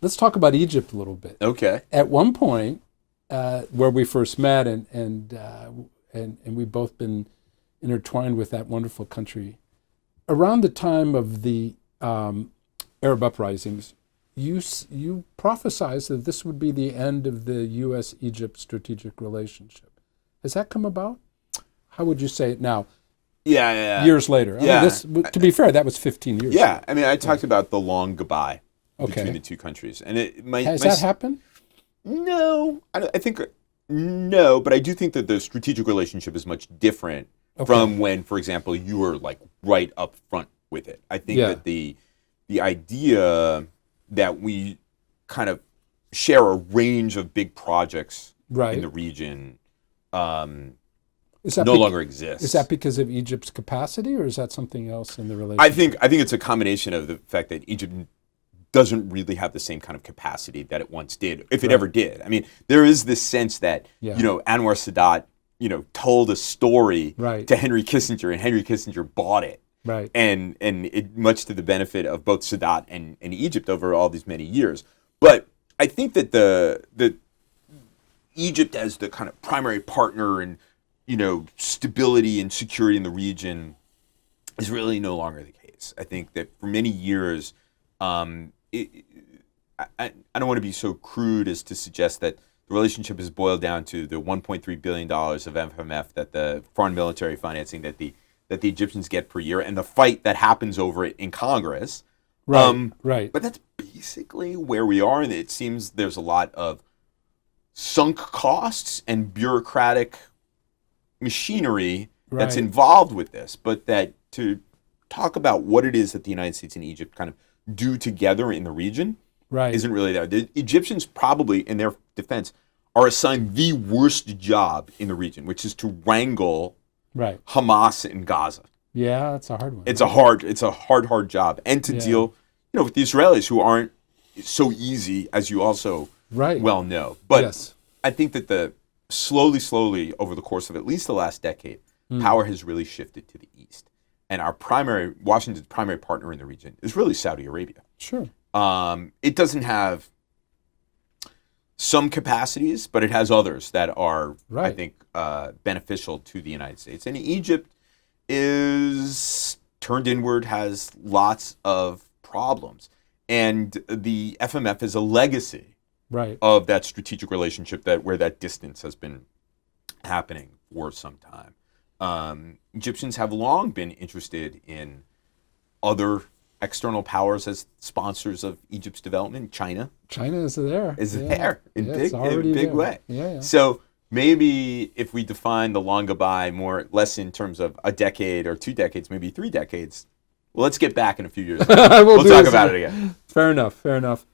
Let's talk about Egypt a little bit. Okay. At one point, where we first met, and we've both been intertwined with that wonderful country, around the time of the Arab uprisings, you prophesized that this would be the end of the U.S.-Egypt strategic relationship. Has that come about? How would you say it now? Yeah. Years later. Yeah. I mean, to be fair, that was 15 years ago. I mean, I talked about the long goodbye Okay. between the two countries, and Has that happened? No, I think no, but I do think that the strategic relationship is much different from when, for example, you were like right up front with it. I think that the idea that we kind of share a range of big projects in the region no longer exists. Is that because of Egypt's capacity, or is that something else in the relationship? I think it's a combination of the fact that Egypt doesn't really have the same kind of capacity that it once did, if it ever did. I mean, there is this sense that Anwar Sadat told a story to Henry Kissinger, and Henry Kissinger bought it. Right. And it much to the benefit of both Sadat and Egypt over all these many years. But I think that the Egypt as the kind of primary partner and stability and security in the region is really no longer the case. I think that for many years, I don't want to be so crude as to suggest that the relationship is boiled down to the $1.3 billion of FMF, that the foreign military financing that the Egyptians get per year, and the fight that happens over it in Congress. Right. But that's basically where we are, and it seems there's a lot of sunk costs and bureaucratic machinery that's involved with this. But that to talk about what it is that the United States and Egypt kind of do together in the region isn't really there. The Egyptians probably, in their defense, are assigned the worst job in the region, which is to wrangle Hamas in Gaza. Yeah, that's a hard one. It's a hard job, and to deal, with the Israelis, who aren't so easy, as you also well know. But I think that the slowly over the course of at least the last decade, power has really shifted to the east, and Washington's primary partner in the region is really Saudi Arabia. Sure. It doesn't have some capacities, but it has others that are, I think, beneficial to the United States. And Egypt is turned inward, has lots of problems. And the FMF is a legacy of that strategic relationship where that distance has been happening for some time. Egyptians have long been interested in other external powers as sponsors of Egypt's development. China is there. There in big there. way. Yeah. So maybe if we define the long goodbye less in terms of a decade or 2 decades, maybe 3 decades, well, let's get back in a few years. We'll talk about it again. Fair enough.